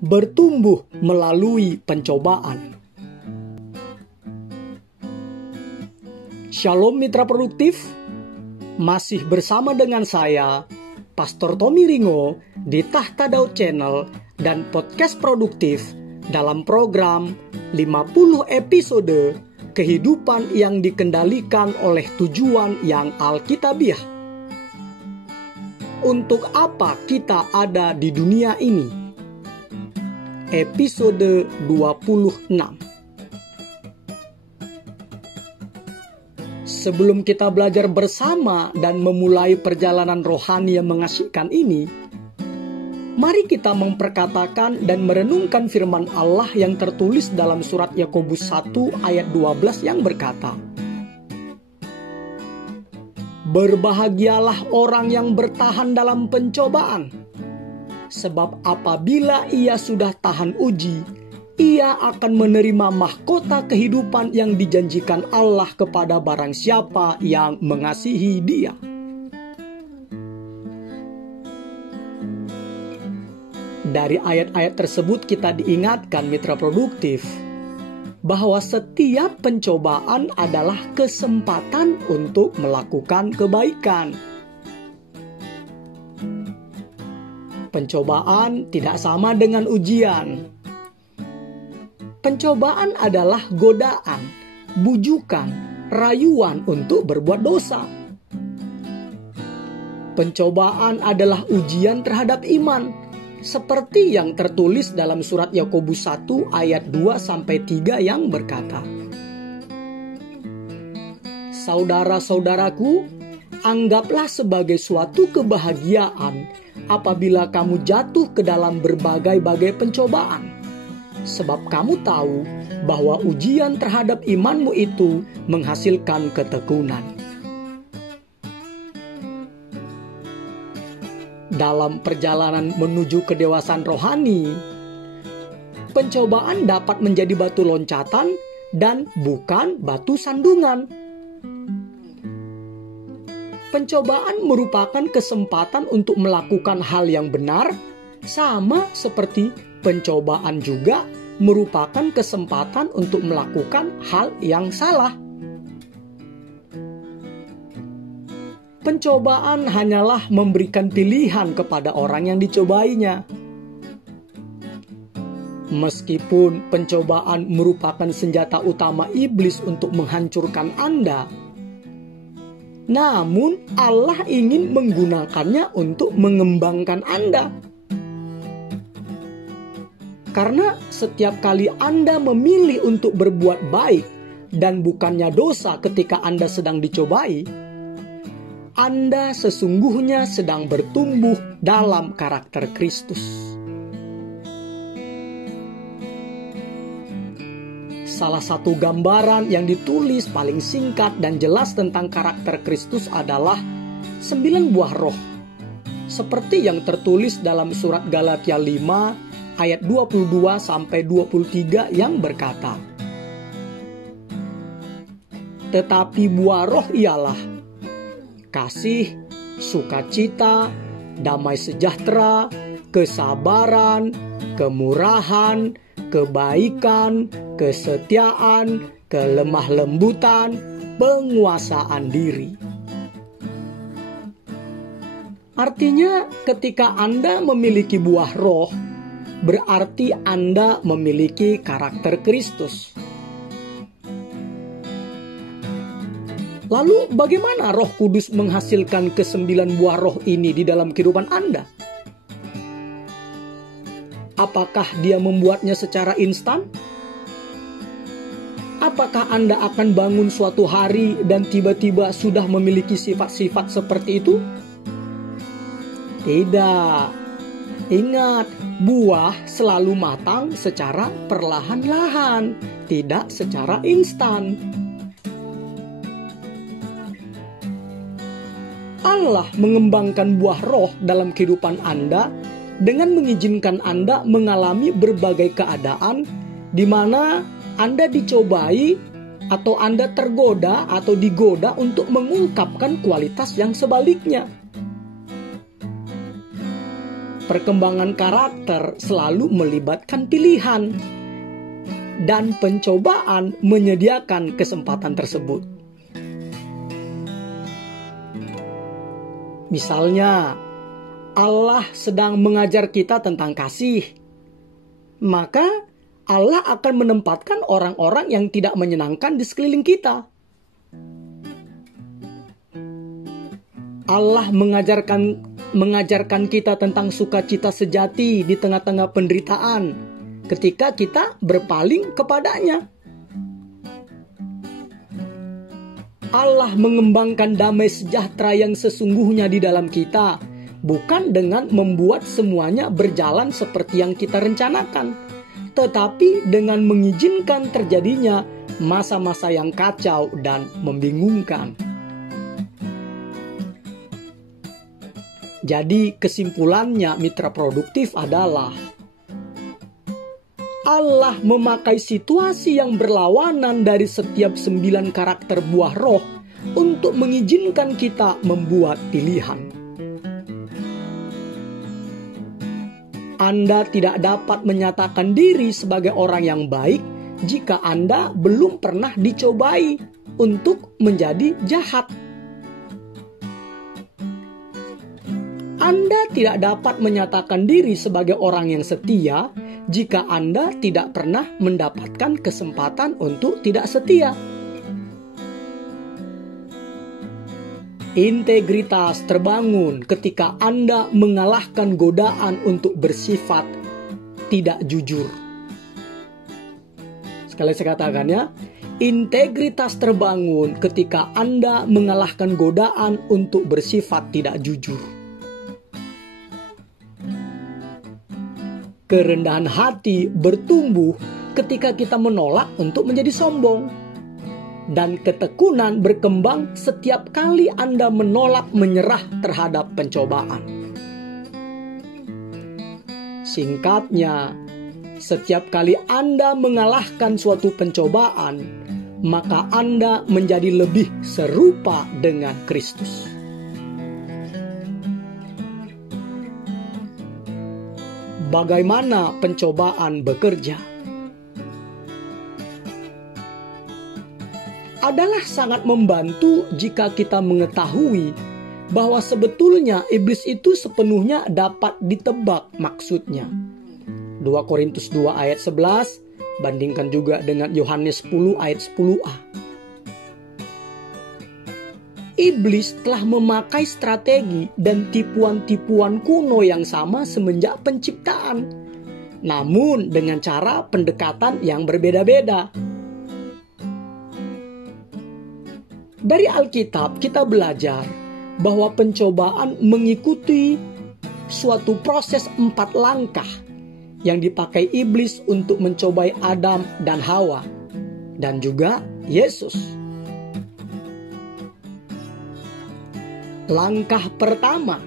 bertumbuh melalui pencobaan. Shalom mitra produktif, masih bersama dengan saya, Pastor Tommy Ringo di Tahta Daud Channel dan Podcast Produktif dalam program 50 episode kehidupan yang dikendalikan oleh tujuan yang alkitabiah. Untuk apa kita ada di dunia ini? Episode 26. Sebelum kita belajar bersama dan memulai perjalanan rohani yang mengasihkan ini, mari kita memperkatakan dan merenungkan firman Allah yang tertulis dalam surat Yakobus 1 ayat 12 yang berkata, "Berbahagialah orang yang bertahan dalam pencobaan, sebab apabila ia sudah tahan uji, ia akan menerima mahkota kehidupan yang dijanjikan Allah kepada barang siapa yang mengasihi Dia." Dari ayat-ayat tersebut kita diingatkan mitra produktif bahwa setiap pencobaan adalah kesempatan untuk melakukan kebaikan. Pencobaan tidak sama dengan ujian. Pencobaan adalah godaan, bujukan, rayuan untuk berbuat dosa. Pencobaan adalah ujian terhadap iman, seperti yang tertulis dalam surat Yakobus 1 ayat 2-3 yang berkata, "Saudara-saudaraku, anggaplah sebagai suatu kebahagiaan apabila kamu jatuh ke dalam berbagai-bagai pencobaan. Sebab kamu tahu bahwa ujian terhadap imanmu itu menghasilkan ketekunan." Dalam perjalanan menuju kedewasaan rohani, pencobaan dapat menjadi batu loncatan dan bukan batu sandungan. Pencobaan merupakan kesempatan untuk melakukan hal yang benar, sama seperti pencobaan juga merupakan kesempatan untuk melakukan hal yang salah. Pencobaan hanyalah memberikan pilihan kepada orang yang dicobainya. Meskipun pencobaan merupakan senjata utama iblis untuk menghancurkan Anda, namun Allah ingin menggunakannya untuk mengembangkan Anda. Karena setiap kali Anda memilih untuk berbuat baik dan bukannya dosa ketika Anda sedang dicobai, Anda sesungguhnya sedang bertumbuh dalam karakter Kristus. Salah satu gambaran yang ditulis paling singkat dan jelas tentang karakter Kristus adalah 9 buah roh. Seperti yang tertulis dalam surat Galatia 5 ayat 22-23 yang berkata, "Tetapi buah roh ialah kasih, sukacita, damai sejahtera, kesabaran, kemurahan, kebaikan, kesetiaan, kelemah lembutan, penguasaan diri." Artinya, ketika Anda memiliki buah roh, berarti Anda memiliki karakter Kristus. Lalu bagaimana Roh Kudus menghasilkan ke-9 buah roh ini di dalam kehidupan Anda? Apakah Dia membuatnya secara instan? Apakah Anda akan bangun suatu hari dan tiba-tiba sudah memiliki sifat-sifat seperti itu? Tidak. Ingat, buah selalu matang secara perlahan-lahan, tidak secara instan. Allah mengembangkan buah roh dalam kehidupan Anda dengan mengizinkan Anda mengalami berbagai keadaan di mana Anda dicobai atau Anda tergoda atau digoda untuk mengungkapkan kualitas yang sebaliknya. Perkembangan karakter selalu melibatkan pilihan, dan pencobaan menyediakan kesempatan tersebut. Misalnya, Allah sedang mengajar kita tentang kasih, maka Allah akan menempatkan orang-orang yang tidak menyenangkan di sekeliling kita. Allah mengajarkan kita tentang sukacita sejati di tengah-tengah penderitaan ketika kita berpaling kepadanya. Allah mengembangkan damai sejahtera yang sesungguhnya di dalam kita, bukan dengan membuat semuanya berjalan seperti yang kita rencanakan, tetapi dengan mengizinkan terjadinya masa-masa yang kacau dan membingungkan. Jadi kesimpulannya mitra produktif adalah Allah memakai situasi yang berlawanan dari setiap 9 karakter buah roh untuk mengizinkan kita membuat pilihan. Anda tidak dapat menyatakan diri sebagai orang yang baik jika Anda belum pernah dicobai untuk menjadi jahat. Anda tidak dapat menyatakan diri sebagai orang yang setia jika Anda tidak pernah mendapatkan kesempatan untuk tidak setia. Integritas terbangun ketika Anda mengalahkan godaan untuk bersifat tidak jujur. Sekali saya katakan ya, integritas terbangun ketika Anda mengalahkan godaan untuk bersifat tidak jujur. Kerendahan hati bertumbuh ketika kita menolak untuk menjadi sombong. Dan ketekunan berkembang setiap kali Anda menolak menyerah terhadap pencobaan. Singkatnya, setiap kali Anda mengalahkan suatu pencobaan, maka Anda menjadi lebih serupa dengan Kristus. Bagaimana pencobaan bekerja? Adalah sangat membantu jika kita mengetahui bahwa sebetulnya iblis itu sepenuhnya dapat ditebak maksudnya. 2 Korintus 2 ayat 11, bandingkan juga dengan Yohanes 10 ayat 10a. Iblis telah memakai strategi dan tipuan-tipuan kuno yang sama semenjak penciptaan, namun dengan cara pendekatan yang berbeda-beda. Dari Alkitab kita belajar bahwa pencobaan mengikuti suatu proses 4 langkah yang dipakai iblis untuk mencobai Adam dan Hawa, dan juga Yesus. Langkah pertama,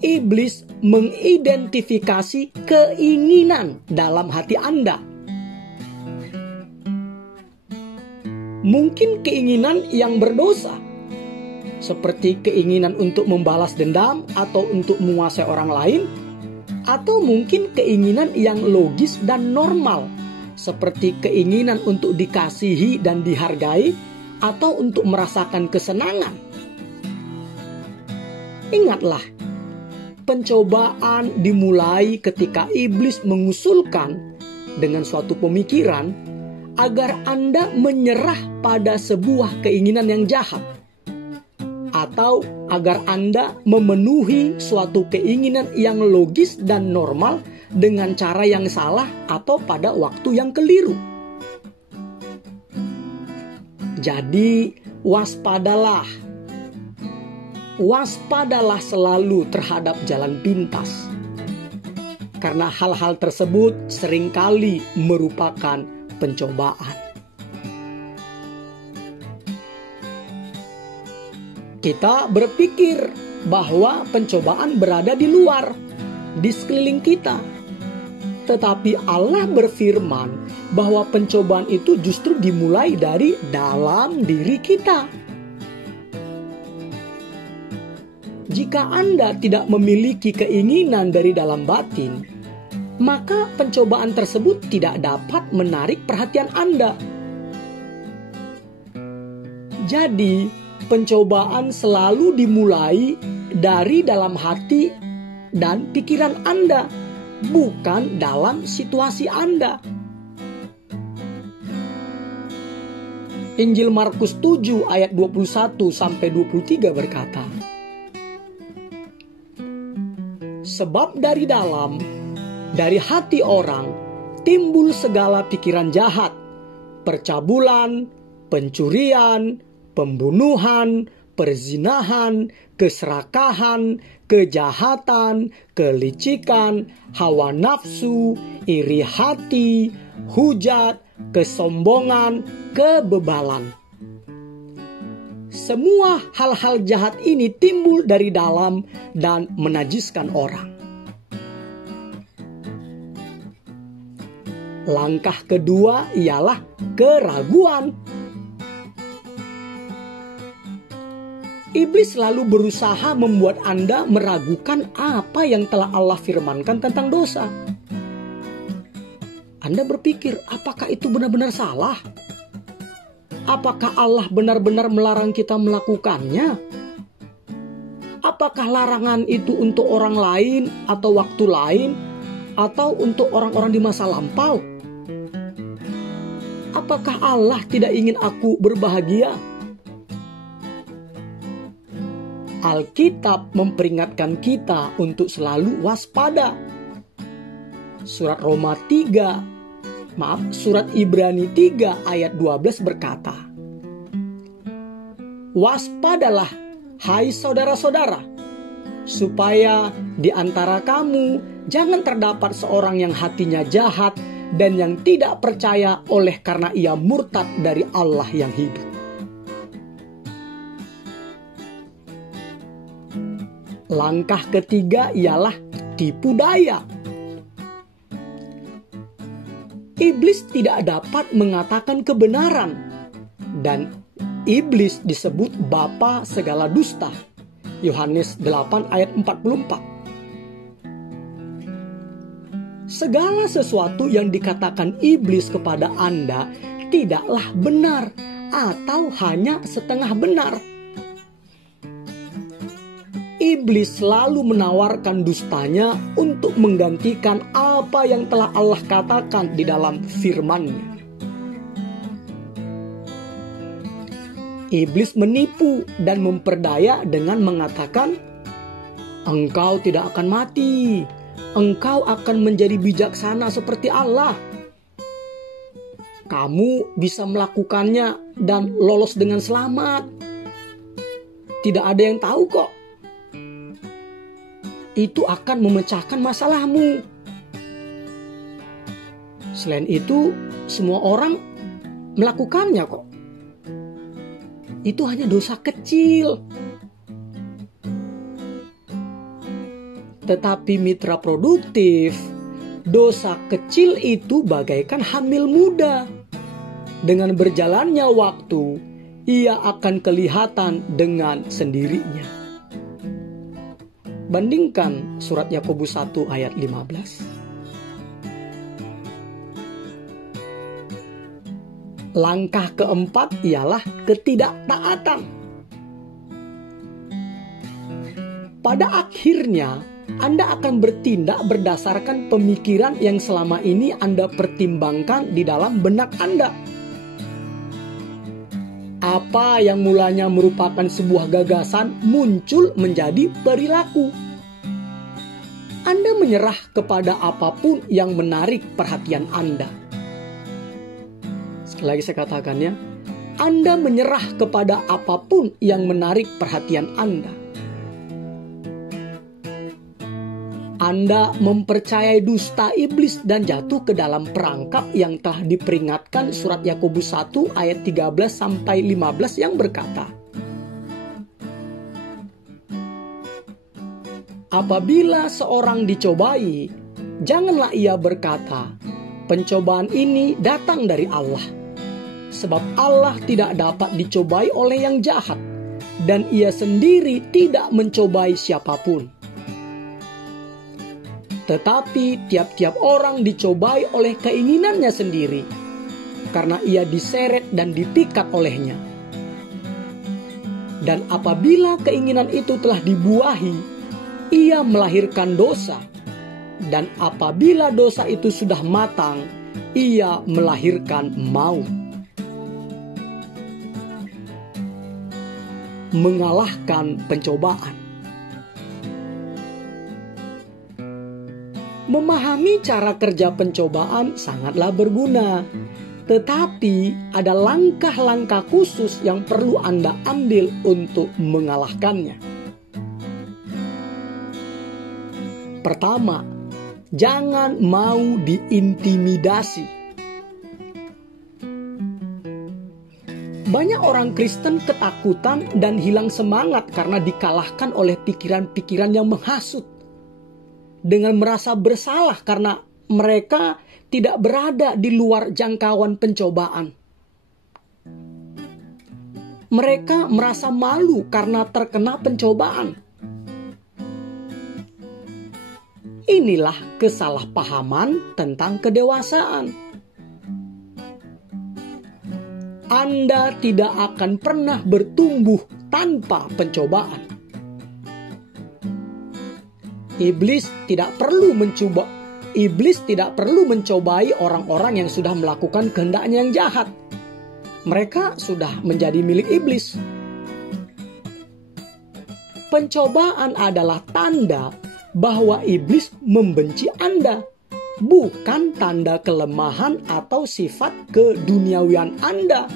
iblis mengidentifikasi keinginan dalam hati Anda. Mungkin keinginan yang berdosa, seperti keinginan untuk membalas dendam atau untuk menguasai orang lain, atau mungkin keinginan yang logis dan normal, seperti keinginan untuk dikasihi dan dihargai, atau untuk merasakan kesenangan. Ingatlah, pencobaan dimulai ketika iblis mengusulkan dengan suatu pemikiran agar Anda menyerah pada sebuah keinginan yang jahat, atau agar Anda memenuhi suatu keinginan yang logis dan normal dengan cara yang salah atau pada waktu yang keliru. Jadi, waspadalah. Waspadalah selalu terhadap jalan pintas, karena hal-hal tersebut seringkali merupakan pencobaan. Kita berpikir bahwa pencobaan berada di luar, di sekeliling kita. Tetapi Allah berfirman bahwa pencobaan itu justru dimulai dari dalam diri kita. Jika Anda tidak memiliki keinginan dari dalam batin, maka pencobaan tersebut tidak dapat menarik perhatian Anda. Jadi, pencobaan selalu dimulai dari dalam hati dan pikiran Anda, bukan dalam situasi Anda. Injil Markus 7 ayat 21-23 berkata, sebab dari dalam, dari hati orang, timbul segala pikiran jahat, percabulan, pencurian, pembunuhan, perzinahan, keserakahan, kejahatan, kelicikan, hawa nafsu, iri hati, hujat, kesombongan, kebebalan. Semua hal-hal jahat ini timbul dari dalam dan menajiskan orang. Langkah kedua ialah keraguan. Iblis selalu berusaha membuat Anda meragukan apa yang telah Allah firmankan tentang dosa. Anda berpikir, apakah itu benar-benar salah? Apakah Allah benar-benar melarang kita melakukannya? Apakah larangan itu untuk orang lain atau waktu lain, atau untuk orang-orang di masa lampau? Apakah Allah tidak ingin aku berbahagia? Alkitab memperingatkan kita untuk selalu waspada. Surat Ibrani 3 ayat 12 berkata, waspadalah, hai saudara-saudara, supaya di antara kamu jangan terdapat seorang yang hatinya jahat dan yang tidak percaya oleh karena ia murtad dari Allah yang hidup. Langkah ketiga ialah tipu daya. Iblis tidak dapat mengatakan kebenaran, dan iblis disebut bapa segala dusta. Yohanes 8 ayat 44. Segala sesuatu yang dikatakan iblis kepada Anda tidaklah benar atau hanya setengah benar. Iblis selalu menawarkan dustanya untuk menggantikan apa yang telah Allah katakan di dalam firman-Nya. Iblis menipu dan memperdaya dengan mengatakan, engkau tidak akan mati, engkau akan menjadi bijaksana seperti Allah. Kamu bisa melakukannya dan lolos dengan selamat. Tidak ada yang tahu kok. Itu akan memecahkan masalahmu. Selain itu, semua orang melakukannya kok. Itu hanya dosa kecil. Tetapi mitra produktif, dosa kecil itu bagaikan hamil muda. Dengan berjalannya waktu, ia akan kelihatan dengan sendirinya. Bandingkan surat Yakobus 1 ayat 15. Langkah keempat ialah ketidaktaatan. Pada akhirnya, Anda akan bertindak berdasarkan pemikiran yang selama ini Anda pertimbangkan di dalam benak Anda. Apa yang mulanya merupakan sebuah gagasan muncul menjadi perilaku. Anda menyerah kepada apapun yang menarik perhatian Anda. Sekali lagi saya katakannya, Anda menyerah kepada apapun yang menarik perhatian Anda. Anda mempercayai dusta iblis dan jatuh ke dalam perangkap yang telah diperingatkan surat Yakobus 1 ayat 13-15 yang berkata, apabila seorang dicobai, janganlah ia berkata, pencobaan ini datang dari Allah. Sebab Allah tidak dapat dicobai oleh yang jahat, dan ia sendiri tidak mencobai siapapun. Tetapi tiap-tiap orang dicobai oleh keinginannya sendiri, karena ia diseret dan dipikat olehnya. Dan apabila keinginan itu telah dibuahi, ia melahirkan dosa. Dan apabila dosa itu sudah matang, ia melahirkan maut. Mengalahkan pencobaan. Memahami cara kerja pencobaan sangatlah berguna, tetapi ada langkah-langkah khusus yang perlu Anda ambil untuk mengalahkannya. Pertama, jangan mau diintimidasi. Banyak orang Kristen ketakutan dan hilang semangat karena dikalahkan oleh pikiran-pikiran yang menghasut. Dengan merasa bersalah karena mereka tidak berada di luar jangkauan pencobaan. Mereka merasa malu karena terkena pencobaan. Inilah kesalahpahaman tentang kedewasaan. Anda tidak akan pernah bertumbuh tanpa pencobaan. Iblis tidak perlu mencobai orang-orang yang sudah melakukan kehendaknya yang jahat. Mereka sudah menjadi milik iblis. Pencobaan adalah tanda bahwa iblis membenci Anda, bukan tanda kelemahan atau sifat keduniawian Anda.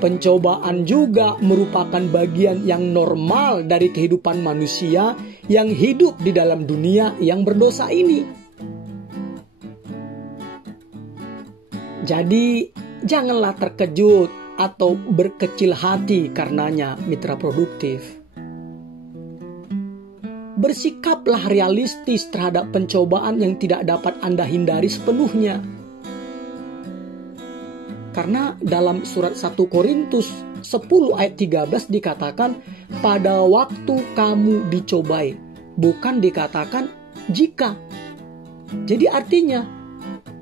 Pencobaan juga merupakan bagian yang normal dari kehidupan manusia yang hidup di dalam dunia yang berdosa ini. Jadi, janganlah terkejut atau berkecil hati karenanya, mitra produktif. Bersikaplah realistis terhadap pencobaan yang tidak dapat Anda hindari sepenuhnya. Karena dalam surat 1 Korintus 10 ayat 13 dikatakan pada waktu kamu dicobai, bukan dikatakan jika. Jadi artinya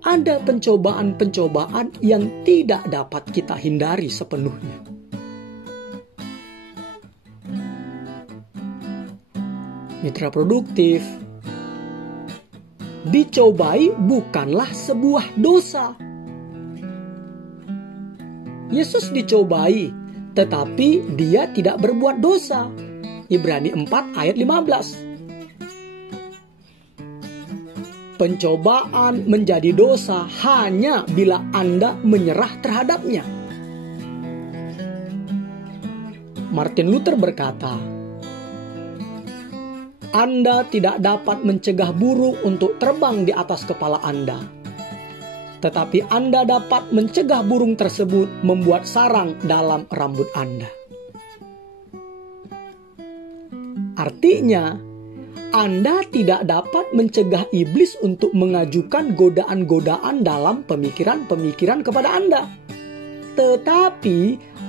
ada pencobaan-pencobaan yang tidak dapat kita hindari sepenuhnya. Mitra produktif, dicobai bukanlah sebuah dosa. Yesus dicobai, tetapi dia tidak berbuat dosa. Ibrani 4 ayat 15. Pencobaan menjadi dosa hanya bila Anda menyerah terhadapnya. Martin Luther berkata, Anda tidak dapat mencegah burung untuk terbang di atas kepala Anda. Tetapi Anda dapat mencegah burung tersebut membuat sarang dalam rambut Anda. Artinya, Anda tidak dapat mencegah iblis untuk mengajukan godaan-godaan dalam pemikiran-pemikiran kepada Anda. Tetapi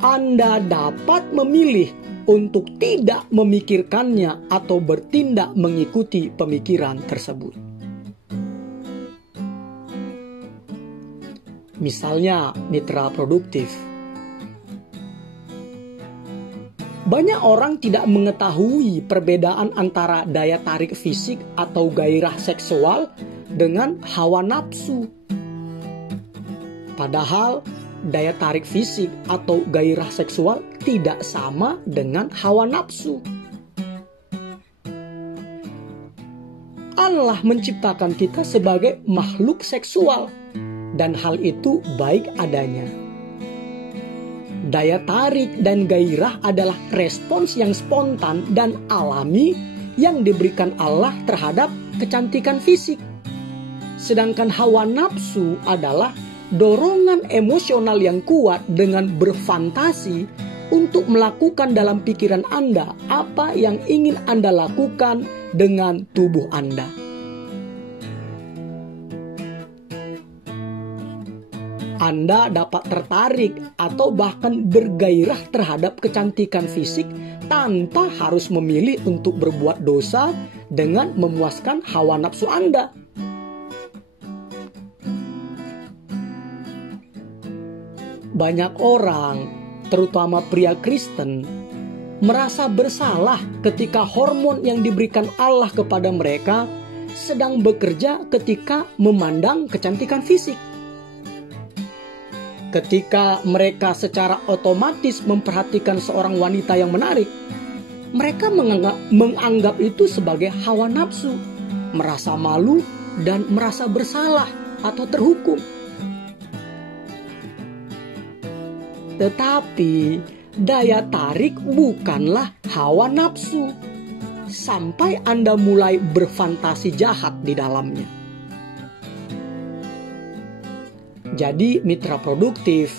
Anda dapat memilih untuk tidak memikirkannya atau bertindak mengikuti pemikiran tersebut. Misalnya, mitra produktif. Banyak orang tidak mengetahui perbedaan antara daya tarik fisik atau gairah seksual dengan hawa nafsu. Padahal, daya tarik fisik atau gairah seksual tidak sama dengan hawa nafsu. Allah menciptakan kita sebagai makhluk seksual. Dan hal itu baik adanya. Daya tarik dan gairah adalah respons yang spontan dan alami yang diberikan Allah terhadap kecantikan fisik. Sedangkan hawa nafsu adalah dorongan emosional yang kuat dengan berfantasi untuk melakukan dalam pikiran Anda apa yang ingin Anda lakukan dengan tubuh Anda. Anda dapat tertarik atau bahkan bergairah terhadap kecantikan fisik tanpa harus memilih untuk berbuat dosa dengan memuaskan hawa nafsu Anda. Banyak orang, terutama pria Kristen, merasa bersalah ketika hormon yang diberikan Allah kepada mereka sedang bekerja ketika memandang kecantikan fisik. Ketika mereka secara otomatis memperhatikan seorang wanita yang menarik, mereka menganggap itu sebagai hawa nafsu, merasa malu dan merasa bersalah atau terhukum. Tetapi daya tarik bukanlah hawa nafsu sampai Anda mulai berfantasi jahat di dalamnya. Jadi mitra produktif,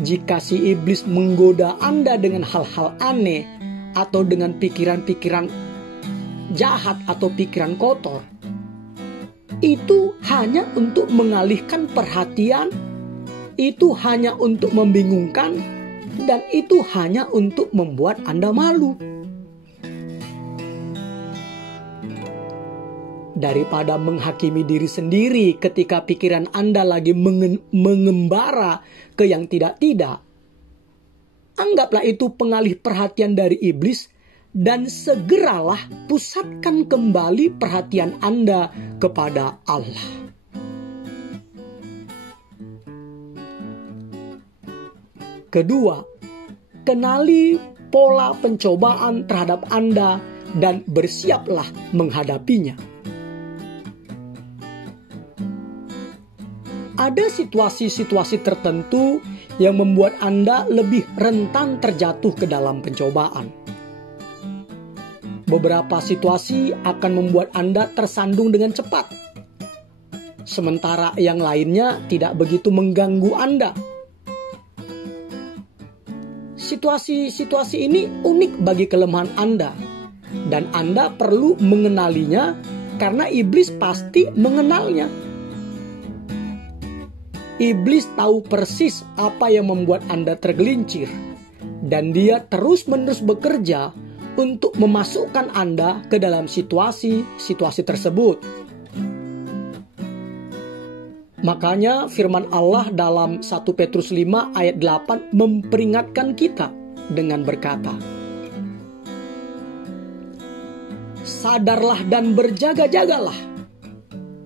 jika si iblis menggoda Anda dengan hal-hal aneh atau dengan pikiran-pikiran jahat atau pikiran kotor, itu hanya untuk mengalihkan perhatian, itu hanya untuk membingungkan, dan itu hanya untuk membuat Anda malu. Daripada menghakimi diri sendiri ketika pikiran Anda lagi mengembara ke yang tidak-tidak, anggaplah itu pengalih perhatian dari iblis dan segeralah pusatkan kembali perhatian Anda kepada Allah. Kedua, kenali pola pencobaan terhadap Anda dan bersiaplah menghadapinya. Ada situasi-situasi tertentu yang membuat Anda lebih rentan terjatuh ke dalam pencobaan. Beberapa situasi akan membuat Anda tersandung dengan cepat, sementara yang lainnya tidak begitu mengganggu Anda. Situasi-situasi ini unik bagi kelemahan Anda, dan Anda perlu mengenalinya karena iblis pasti mengenalnya. Iblis tahu persis apa yang membuat Anda tergelincir, dan dia terus-menerus bekerja untuk memasukkan Anda ke dalam situasi-situasi tersebut. Makanya firman Allah dalam 1 Petrus 5 ayat 8 memperingatkan kita dengan berkata, "Sadarlah dan berjaga-jagalah.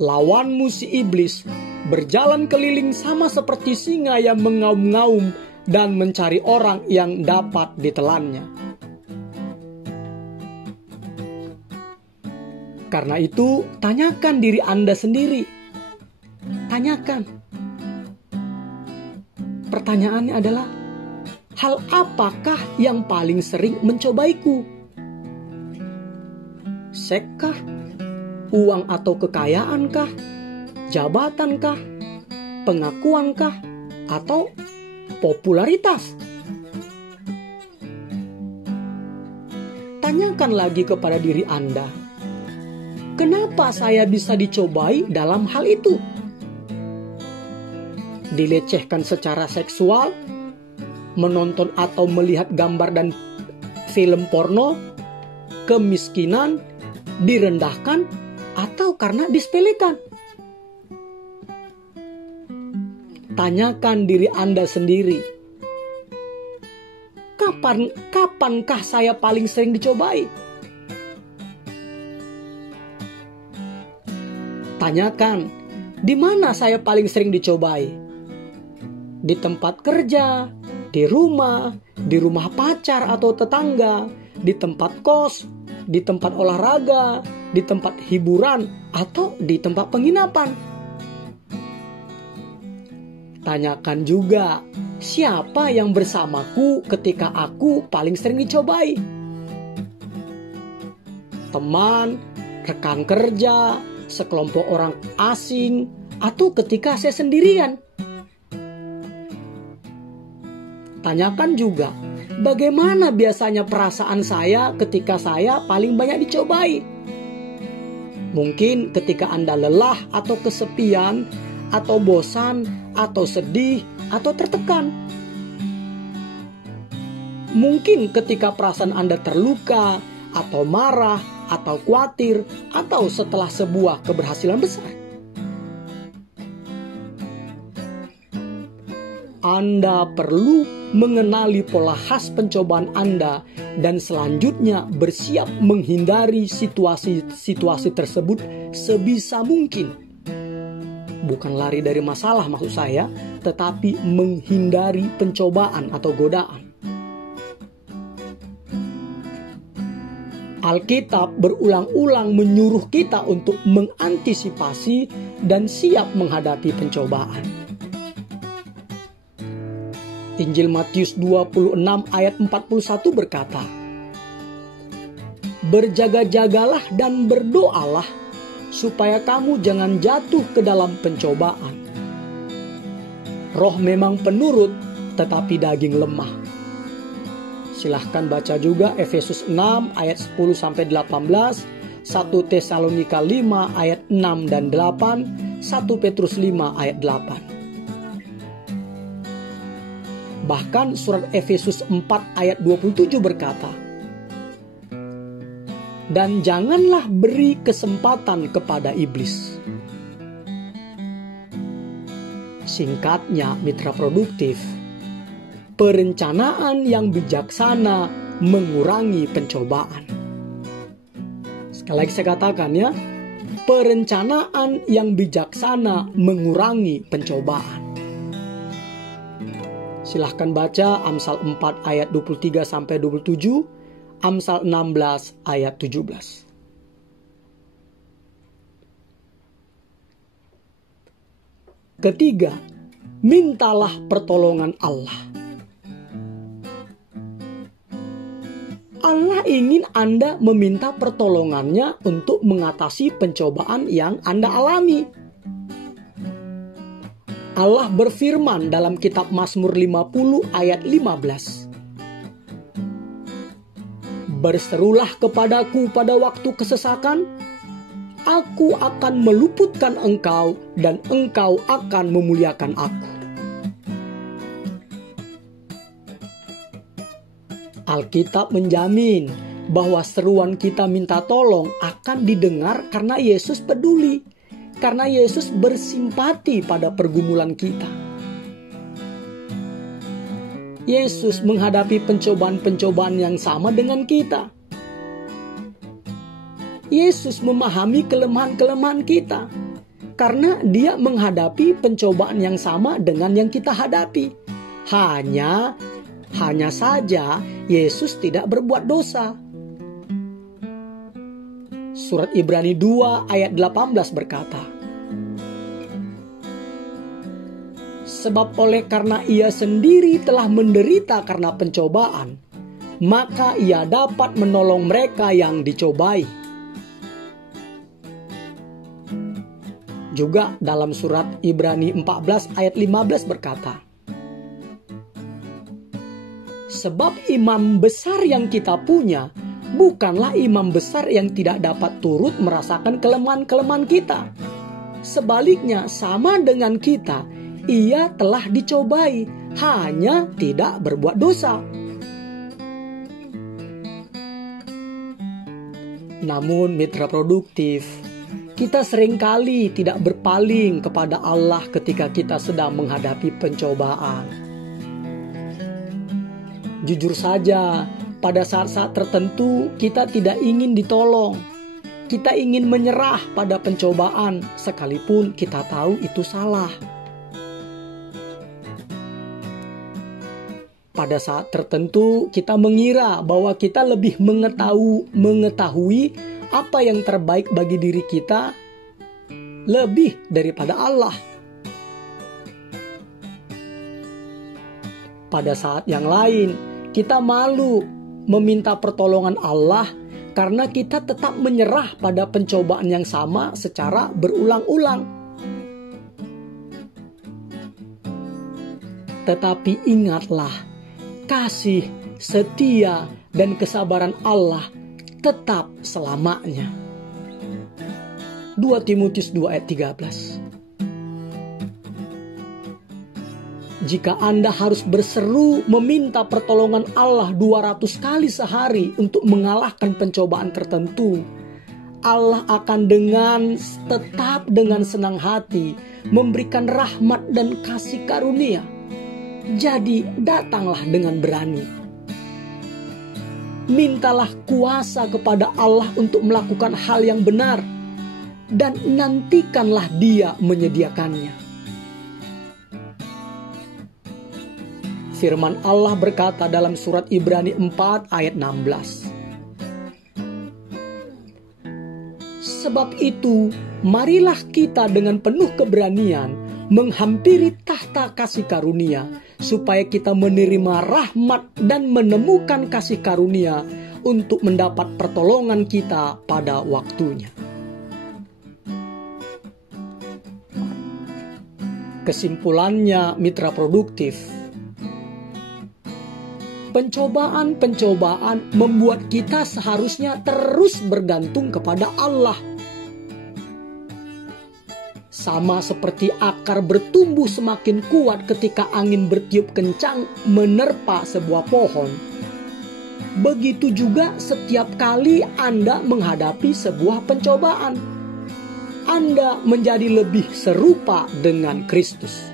Lawanmu si iblis berjalan keliling sama seperti singa yang mengaum-ngaum dan mencari orang yang dapat ditelannya." Karena itu, tanyakan diri Anda sendiri. Tanyakan. Pertanyaannya adalah, hal apakah yang paling sering mencobaiku? Sekkah? Uang atau kekayaankah? Jabatankah? Pengakuankah? Atau popularitas? Tanyakan lagi kepada diri Anda, kenapa saya bisa dicobai dalam hal itu? Dilecehkan secara seksual, menonton atau melihat gambar dan film porno, kemiskinan, direndahkan, atau karena disepelekan? Tanyakan diri Anda sendiri, kapankah saya paling sering dicobai? Tanyakan, di mana saya paling sering dicobai? Di tempat kerja, di rumah pacar atau tetangga, di tempat kos, di tempat olahraga, di tempat hiburan, atau di tempat penginapan. Tanyakan juga, siapa yang bersamaku ketika aku paling sering dicobai? Teman, rekan kerja, sekelompok orang asing, atau ketika saya sendirian? Tanyakan juga, bagaimana biasanya perasaan saya ketika saya paling banyak dicobai? Mungkin ketika Anda lelah atau kesepian, atau bosan, atau sedih, atau tertekan. Mungkin ketika perasaan Anda terluka, atau marah, atau khawatir, atau setelah sebuah keberhasilan besar. Anda perlu mengenali pola khas pencobaan Anda dan selanjutnya bersiap menghindari situasi tersebut sebisa mungkin. Bukan lari dari masalah maksud saya, tetapi menghindari pencobaan atau godaan. Alkitab berulang-ulang menyuruh kita untuk mengantisipasi dan siap menghadapi pencobaan. Injil Matius 26 ayat 41 berkata, "Berjaga-jagalah dan berdoalah supaya kamu jangan jatuh ke dalam pencobaan. Roh memang penurut, tetapi daging lemah." Silahkan baca juga Efesus 6 ayat 10-18, 1 Tesalonika 5 ayat 6 dan 8, 1 Petrus 5 ayat 8. Bahkan surat Efesus 4 ayat 27 berkata, "Dan janganlah beri kesempatan kepada iblis." Singkatnya, mitra produktif, perencanaan yang bijaksana mengurangi pencobaan. Sekali lagi saya katakan ya, perencanaan yang bijaksana mengurangi pencobaan. Silahkan baca Amsal 4 ayat 23-27, Amsal 16 ayat 17. Ketiga, mintalah pertolongan Allah. Allah ingin Anda meminta pertolongannya untuk mengatasi pencobaan yang Anda alami. Allah berfirman dalam kitab Mazmur 50 ayat 15. "Berserulah kepadaku pada waktu kesesakan, aku akan meluputkan engkau dan engkau akan memuliakan aku." Alkitab menjamin bahwa seruan kita minta tolong akan didengar karena Yesus peduli, karena Yesus bersimpati pada pergumulan kita. Yesus menghadapi pencobaan-pencobaan yang sama dengan kita. Yesus memahami kelemahan-kelemahan kita, karena Dia menghadapi pencobaan yang sama dengan yang kita hadapi. Hanya saja Yesus tidak berbuat dosa. Surat Ibrani 2 ayat 18 berkata, "Sebab oleh karena ia sendiri telah menderita karena pencobaan, maka ia dapat menolong mereka yang dicobai." Juga dalam surat Ibrani 14 ayat 15 berkata, "Sebab imam besar yang kita punya bukanlah imam besar yang tidak dapat turut merasakan kelemahan-kelemahan kita. Sebaliknya, sama dengan kita, ia telah dicobai, hanya tidak berbuat dosa." Namun mitra produktif, kita seringkali tidak berpaling kepada Allah ketika kita sedang menghadapi pencobaan. Jujur saja, pada saat-saat tertentu kita tidak ingin ditolong. Kita ingin menyerah pada pencobaan sekalipun kita tahu itu salah. Pada saat tertentu kita mengira bahwa kita lebih mengetahui apa yang terbaik bagi diri kita lebih daripada Allah. Pada saat yang lain, kita malu meminta pertolongan Allah karena kita tetap menyerah pada pencobaan yang sama secara berulang-ulang. Tetapi ingatlah, kasih, setia, dan kesabaran Allah tetap selamanya. 2 Timotius 2 ayat 13. Jika Anda harus berseru meminta pertolongan Allah 200 kali sehari untuk mengalahkan pencobaan tertentu, Allah akan tetap dengan senang hati memberikan rahmat dan kasih karunia. Jadi datanglah dengan berani. Mintalah kuasa kepada Allah untuk melakukan hal yang benar, dan nantikanlah Dia menyediakannya. Firman Allah berkata dalam surat Ibrani 4 ayat 16. Sebab itu, marilah kita dengan penuh keberanian menghampiri tahta kasih karunia, supaya kita menerima rahmat dan menemukan kasih karunia untuk mendapat pertolongan kita pada waktunya. Kesimpulannya, mitra produktif, pencobaan-pencobaan membuat kita seharusnya terus bergantung kepada Allah. Sama seperti akar bertumbuh semakin kuat ketika angin bertiup kencang menerpa sebuah pohon. Begitu juga setiap kali Anda menghadapi sebuah pencobaan, Anda menjadi lebih serupa dengan Kristus.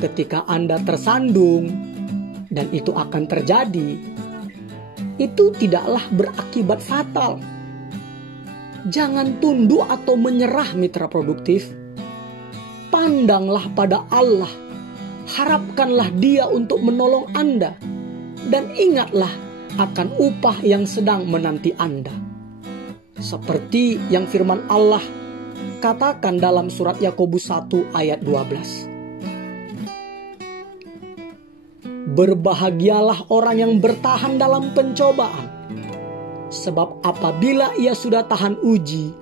Ketika Anda tersandung, dan itu akan terjadi, itu tidaklah berakibat fatal. Jangan tunduk atau menyerah, mitra produktif. Pandanglah pada Allah, harapkanlah Dia untuk menolong Anda, dan ingatlah akan upah yang sedang menanti Anda. Seperti yang firman Allah katakan dalam surat Yakobus 1 ayat 12. Berbahagialah orang yang bertahan dalam pencobaan, sebab apabila ia sudah tahan uji,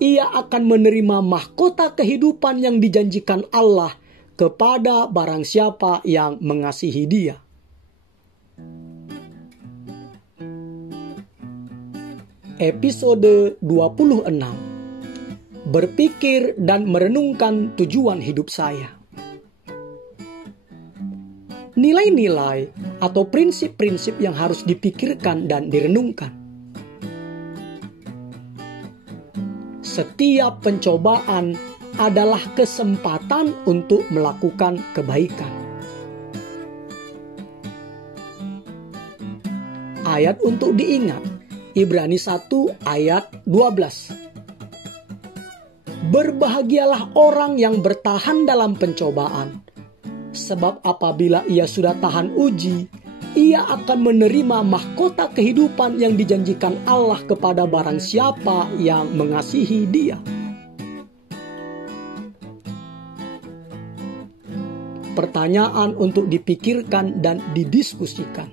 ia akan menerima mahkota kehidupan yang dijanjikan Allah kepada barang siapa yang mengasihi Dia. Episode 26. Berpikir dan merenungkan tujuan hidup saya. Nilai-nilai atau prinsip-prinsip yang harus dipikirkan dan direnungkan. Setiap pencobaan adalah kesempatan untuk melakukan kebaikan. Ayat untuk diingat, Ibrani 1 ayat 12. Berbahagialah orang yang bertahan dalam pencobaan, sebab apabila ia sudah tahan uji, ia akan menerima mahkota kehidupan yang dijanjikan Allah kepada barang siapa yang mengasihi Dia. Pertanyaan untuk dipikirkan dan didiskusikan.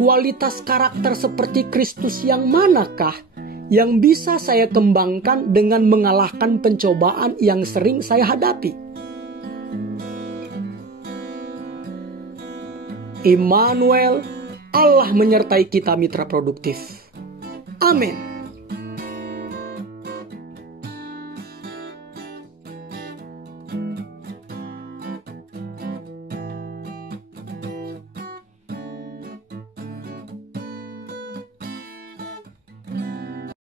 Kualitas karakter seperti Kristus yang manakah yang bisa saya kembangkan dengan mengalahkan pencobaan yang sering saya hadapi? Immanuel, Allah menyertai kita mitra produktif. Amin.